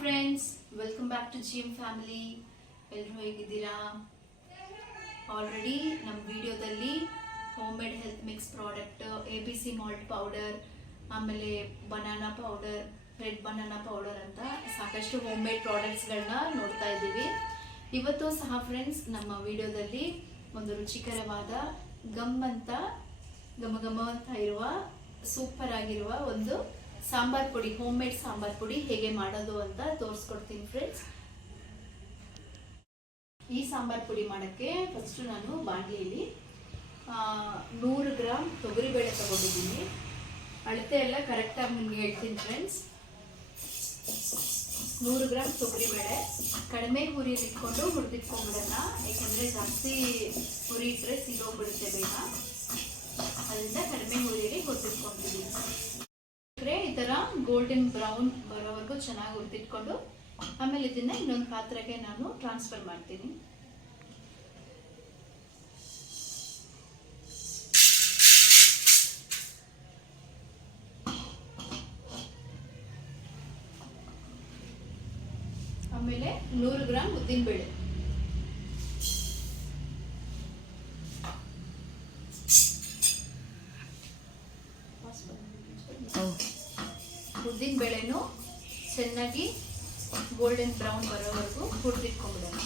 Friends, welcome back to gym family. ಎಲ್ಲರೂ ಹೇಗಿದ್ದೀರಾ? Already ನಮ್ಮ ವಿಡಿಯೋದಲ್ಲಿ home made health mix product, ABC malt powder, ಆಮೇಲೆ banana powder, red banana powder ಅಂತ ಸಾಕಷ್ಟು ಹೋಮ್ ಮೇಡ್ ಪ್ರಾಡಕ್ಟ್ಸ್ಗಳನ್ನ ನೋಡ್ತಾ ಇದ್ದೀವಿ. ಇವತ್ತು ಸಹ ಫ್ರೆಂಡ್ಸ್ ನಮ್ಮ ವಿಡಿಯೋದಲ್ಲಿ ಒಂದು ರುಚಿಕರವಾದ ಘಮ ಅಂತ ಇರುವ ಸೂಪರ್ ಆಗಿರುವ ಒಂದು ಸಾಂಬಾರ್ ಪುಡಿ, ಹೋಮ್ ಮೇಡ್ ಸಾಂಬಾರ್ ಪುಡಿ ಹೇಗೆ ಮಾಡೋದು ಅಂತ ತೋರಿಸ್ಕೊಡ್ತೀನಿ ಫ್ರೆಂಡ್ಸ್. ಈ ಸಾಂಬಾರ್ ಪುಡಿ ಮಾಡೋಕ್ಕೆ ಫಸ್ಟ್ ನಾನು ಬಾಣಲಿಯಲ್ಲಿ 100 ಗ್ರಾಮ್ ತೊಗರಿಬೇಳೆ ತಗೊಂಡಿದ್ದೀನಿ. ಅಳತೆ ಎಲ್ಲ ಕರೆಕ್ಟಾಗಿ ನಿಮ್ಗೆ ಹೇಳ್ತೀನಿ ಫ್ರೆಂಡ್ಸ್. 100 ಗ್ರಾಮ್ ತೊಗರಿಬೇಳೆ ಕಡಿಮೆ ಹುರಿಯಲ್ಲಿ ಇಟ್ಕೊಂಡು ಹುರಿದಿಟ್ಕೊಂಡ್ಬಿಡೋಣ, ಯಾಕಂದರೆ ಜಾಸ್ತಿ ಹುರಿ ಇಟ್ಟರೆ ಸಿಗೋಗ್ಬಿಡುತ್ತೆ ಬೇಗ. ಅದರಿಂದ ಕಡಿಮೆ ಹುರಿಯಲ್ಲಿ ಹುರಿದಿಟ್ಕೊಂಡಿದ್ದೀನಿ. ಈ ತರ ಗೋಲ್ಡನ್ ಬ್ರೌನ್ ಬರೋವರೆಗೂ ಚೆನ್ನಾಗಿ ಹುರಿದಿಟ್ಕೊಂಡು ಆಮೇಲೆ ಇದನ್ನ ಇನ್ನೊಂದು ಪಾತ್ರೆಗೆ ನಾನು ಟ್ರಾನ್ಸ್ಫರ್ ಮಾಡ್ತೀನಿ. ಆಮೇಲೆ 100 ಗ್ರಾಮ್ ಉದ್ದಿನಬೇಳೆ, ಉದ್ದಿನ ಬೇಳೆನು ಚೆನ್ನಾಗಿ ಗೋಲ್ಡನ್ ಬ್ರೌನ್ ಬರೋವರೆಗೂ ಹುರಿದಿಟ್ಕೊಂಡ್ಬಿಡೋಣ.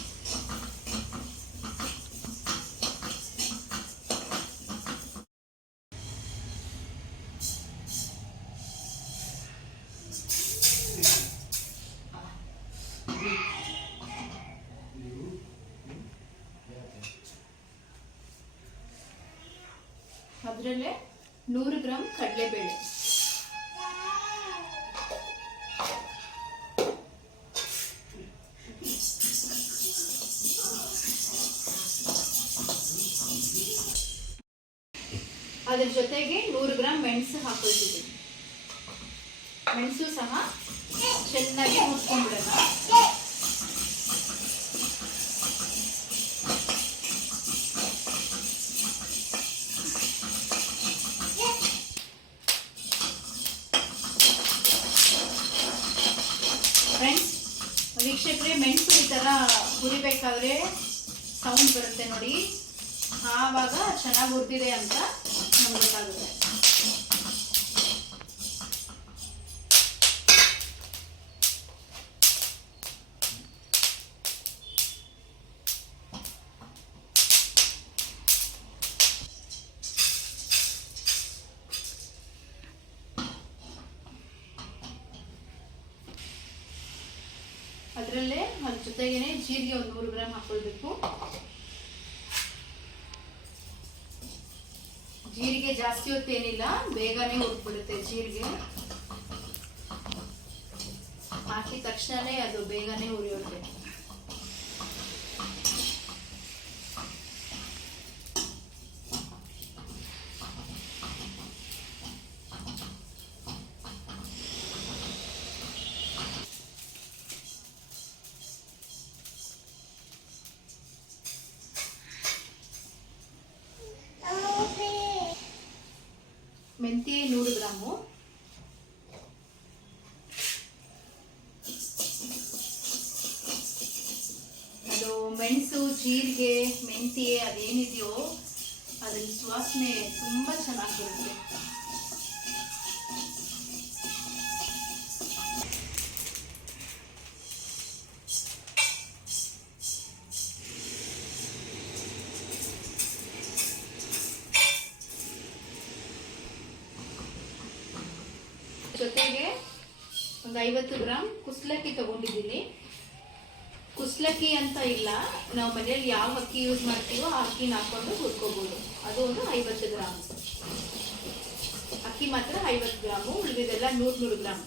ಅದರಲ್ಲೇ 100 ಗ್ರಾಮ್ ಕಡಲೆಬೇಳೆ, ಅದರ ಜೊತೆಗೆ 100 ಗ್ರಾಮ್ ಮೆಣಸು ಹಾಕೊಳ್ತೀವಿ. ಮೆಣಸು ಸಹ ಚೆನ್ನಾಗಿ ಹುರ್ಕೊಂಡ್ಬಿಡೋಣ. ಫ್ರೆಂಡ್ಸ್, ವೀಕ್ಷಕರೇ, ಮೆಣಸು ಈ ತರ ಹುರಿಬೇಕಾದ್ರೆ ಸೌಂಡ್ ಬರುತ್ತೆ ನೋಡಿ, ಆವಾಗ ಚೆನ್ನಾಗಿ ಹುರಿದಿದೆ ಅಂತ ನಮ್ಗೆ ಗೊತ್ತಾಗುತ್ತೆ. ಅದರಲ್ಲೇ ಅದ್ರ ಜೊತೆಗೇನೆ ಜೀರಿಗೆ ಒಂದು 100 ಗ್ರಾಮ್ ಹಾಕೊಳ್ಬೇಕು. ಜೀರಿಗೆ ಜಾಸ್ತಿ ಹೊತ್ತೇನಿಲ್ಲ, ಬೇಗನೆ ಹುರ್ಬಿಡುತ್ತೆ. ಜೀರಿಗೆ ಹಾಕಿದ ತಕ್ಷಣನೇ ಅದು ಬೇಗನೆ ಹುರಿಯುತ್ತೆ. ಮೆಂತ್ಯ 100 ಗ್ರಾಮು, ಅದು ಮೆಣಸು, ಜೀರಿಗೆ, ಮೆಂತ್ಯ ಅದೇನಿದೆಯೋ ಅದ್ರ ಸುವಾಸನೆ ತುಂಬಾ ಚೆನ್ನಾಗಿ ಬರುತ್ತೆ. ಜೊತೆಗೆ ಒಂದು 50 ಗ್ರಾಮ್ ಕುಸ್ಲಕ್ಕಿ ತಗೊಂಡಿದ್ದೀನಿ. ಕುಸ್ಲಕ್ಕಿ ಅಂತ ಇಲ್ಲ, ನಾವು ಮನೆಯಲ್ಲಿ ಯಾವ ಅಕ್ಕಿ ಯೂಸ್ ಮಾಡ್ತೀವೋ ಆ ಅಕ್ಕಿನ ಹಾಕೊಂಡು ಹುರ್ಕೋಬಹುದು. ಅದು ಒಂದು 50 ಗ್ರಾಮ್ ಅಕ್ಕಿ ಮಾತ್ರ 50 ಗ್ರಾಮು, ಉಳಿದಿದೆಲ್ಲ 100 ಗ್ರಾಮ್.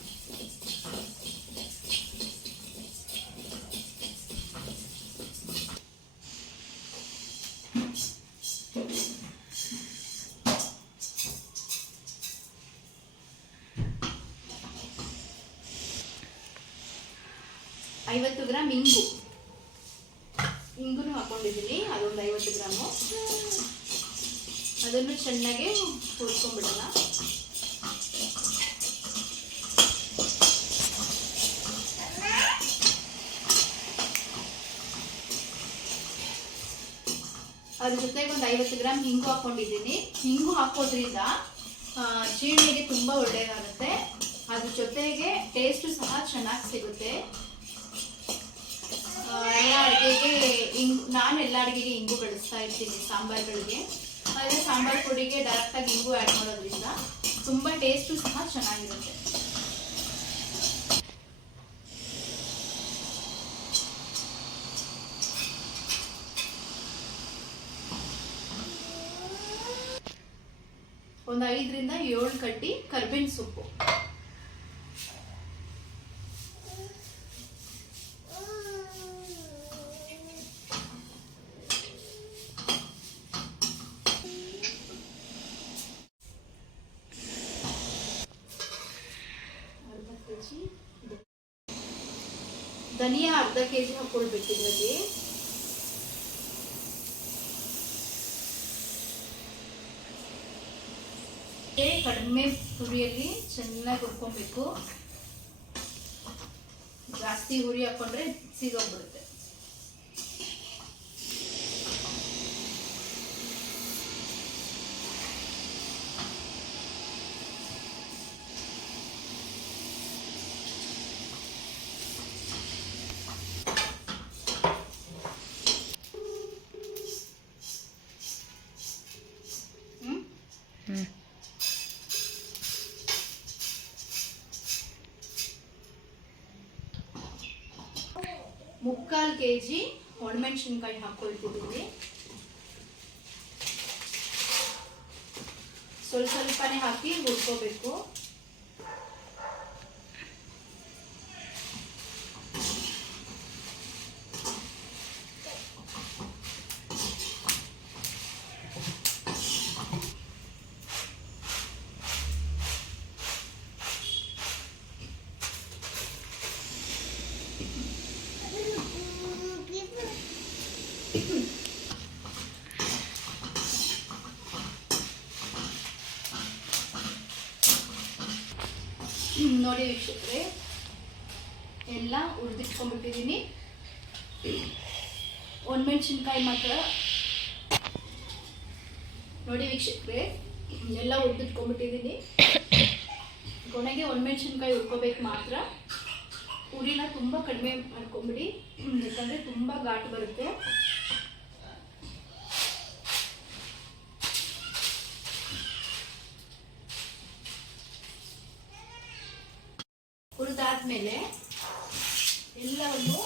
ಐವತ್ತು ಗ್ರಾಮ್ ಇಂಗುನು ಹಾಕೊಂಡಿದ್ದೀನಿ, ಅದೊಂದು 50 ಗ್ರಾಮು. ಅದನ್ನು ಚೆನ್ನಾಗಿ ಹುರ್ಕೊಂಡ್ಬಿಡೋಣ. ಅದ್ರ ಜೊತೆಗೆ ಒಂದು 50 ಗ್ರಾಮ್ ಹಿಂಗು ಹಾಕೊಂಡಿದ್ದೀನಿ. ಹಿಂಗು ಹಾಕೋದ್ರಿಂದ ಜೀರ್ಣಿಗೆ ತುಂಬ ಒಳ್ಳೆಯದಾಗುತ್ತೆ. ಅದ್ರ ಜೊತೆಗೆ ಟೇಸ್ಟು ಸಹ ಚೆನ್ನಾಗಿ ಸಿಗುತ್ತೆ. ಎಲ್ಲ ಅಡುಗೆಗೆ ನಾನು ಎಲ್ಲ ಅಡುಗೆಗೆ ಹಿಂಗು ಬಳಸ್ತಾ ಇರ್ತೀನಿ ಸಾಂಬಾರುಗಳಿಗೆ. ಆದರೆ ಸಾಂಬಾರು ಪುಡಿಗೆ ಡೈರೆಕ್ಟಾಗಿ ಹಿಂಗು ಆ್ಯಡ್ ಮಾಡೋದ್ರಿಂದ ತುಂಬ ಟೇಸ್ಟು ಸಹ ಚೆನ್ನಾಗಿರುತ್ತೆ. ಒಂದು 5 ರಿಂದ 7 ಕಡ್ಡಿ ಕರ್ಬೇವಿನ ಸೊಪ್ಪು, ಧನಿಯಾ ಅರ್ಧ ಕೆಜಿ ಹಾಕೊಳ್ಬೇಕು. ಇದರಲ್ಲಿ ಕಡಿಮೆ ಹುರಿಯಲ್ಲಿ ಚೆನ್ನಾಗಿ ಹುರ್ಕೊಬೇಕು. ಜಾಸ್ತಿ ಹುರಿ ಹಾಕೊಂಡ್ರೆ ಸೀದೋಗ್ಬಿಡುತ್ತೆ. ಮುಕ್ಕಾಲು ಕೆಜಿ ಒಣಮೆಣಸಿನ್ಕಾಯಿ ಹಾಕೊಳ್ತಿದ್ದೀನಿ. ಸ್ವಲ್ಪನೇ ಹಾಕಿ ಹುರ್ಕೋಬೇಕು. ನೋಡಿ ವೀಕ್ಷಕರೇ, ಎಲ್ಲ ಹುರಿದಿಟ್ಕೊಂಡ್ಬಿಟ್ಟಿದ್ದೀನಿ. ಒಣಮೆಣಸಿನ್ಕಾಯಿ ಮಾತ್ರ ನೋಡಿ ವೀಕ್ಷಕರೇ, ಎಲ್ಲ ಹುರಿದಿಟ್ಕೊಂಡ್ಬಿಟ್ಟಿದ್ದೀನಿ. ಕೊನೆಗೆ ಒಣಮೆಣಸಿನ್ಕಾಯಿ ಹುರ್ಕೋಬೇಕು ಮಾತ್ರ. ಹುರಿನ ತುಂಬ ಕಡಿಮೆ ಮಾಡ್ಕೊಂಬಿಡಿ, ಯಾಕಂದರೆ ತುಂಬ ಘಾಟು ಬರುತ್ತೆ. ಹುರಿದಾದ್ಮೇಲೆ ಎಲ್ಲವನ್ನು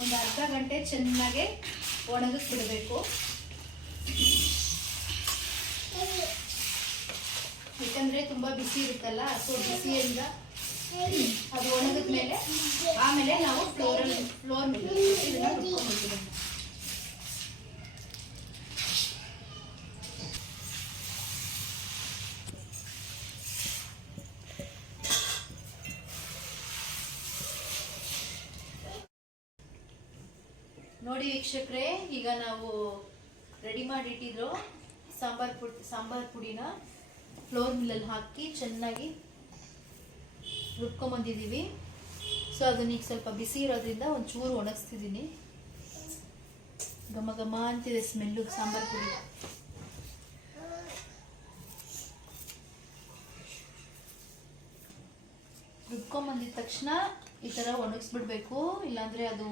ಒಂದು ಅರ್ಧ ಗಂಟೆ ಚೆನ್ನಾಗಿ ಒಣಗಿಸ್ಬಿಡಬೇಕು. ಯಾಕಂದರೆ ತುಂಬ ಬಿಸಿ ಇರುತ್ತಲ್ಲ, ಸೊ ಬಿಸಿಯಿಂದ ಅದು ಒಣಗಿದ್ಮೇಲೆ ಆಮೇಲೆ ನಾವು ಫ್ಲೋರ್ ಮೇಲೆ ಇದನ್ನು ಹುರ್ಕೊಂಡ್ಬಿಡ್ತೀವಿ. ನೋಡಿ ವೀಕ್ಷಕರೇ, ಈಗ ನಾವು ರೆಡಿ ಮಾಡಿಟ್ಟಿರೋ ಸಾಂಬಾರ್ ಪುಡಿನ ಫ್ಲೋರ್ ಮಿಲ್ಲಲ್ಲಿ ಹಾಕಿ ಚೆನ್ನಾಗಿ ರುಬ್ಕೊಂಬಂದಿದ್ದೀವಿ. ಸೊ ಅದನ್ನ ಈಗ ಸ್ವಲ್ಪ ಬಿಸಿ ಇರೋದ್ರಿಂದ ಒಂಚೂರು ಒಣಗಿಸ್ತಿದ್ದೀನಿ. ಘಮ ಘಮ ಅಂತಿದೆ ಸ್ಮೆಲ್ಲು ಸಾಂಬಾರ್ ಪುಡಿ. ರುಬ್ಕೊಂಬಂದಿದ ತಕ್ಷಣ ಈ ಥರ ಒಣಗಿಸ್ಬಿಡ್ಬೇಕು, ಇಲ್ಲಾಂದರೆ ಅದು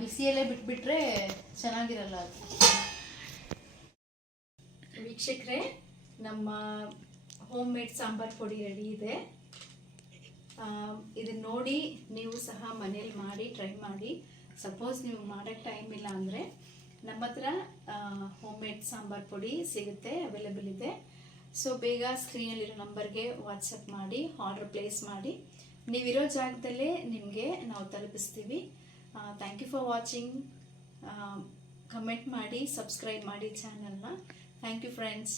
ಬಿಸಿಯಲ್ಲೇ ಬಿಟ್ಬಿಟ್ರೆ ಚೆನ್ನಾಗಿರಲ್ಲ ಅದು. ವೀಕ್ಷಕರೇ, ನಮ್ಮ ಹೋಮ್ ಮೇಡ್ ಸಾಂಬಾರ್ ಪುಡಿ ರೆಡಿ ಇದೆ. ಇದನ್ನ ನೋಡಿ ನೀವು ಸಹ ಮನೇಲಿ ಮಾಡಿ ಟ್ರೈ ಮಾಡಿ. ಸಪೋಸ್ ನೀವು ಮಾಡೋಕ್ಕೆ ಟೈಮ್ ಇಲ್ಲ ಅಂದರೆ ನಮ್ಮ ಹತ್ರ ಹೋಮ್ ಮೇಡ್ ಸಾಂಬಾರ್ ಪುಡಿ ಸಿಗುತ್ತೆ, ಅವೈಲೇಬಲ್ ಇದೆ. ಸೊ ಬೇಗ ಸ್ಕ್ರೀನಲ್ಲಿರೋ ನಂಬರ್ಗೆ ವಾಟ್ಸಪ್ ಮಾಡಿ ಆರ್ಡರ್ ಪ್ಲೇಸ್ ಮಾಡಿ. ನೀವಿರೋ ಜಾಗದಲ್ಲೇ ನಿಮಗೆ ನಾವು ತಲುಪಿಸ್ತೀವಿ. Thank you for watching. Comment ಮಾಡಿ, ಸಬ್ಸ್ಕ್ರೈಬ್ ಮಾಡಿ ಚಾನಲ್ನ. Thank you friends.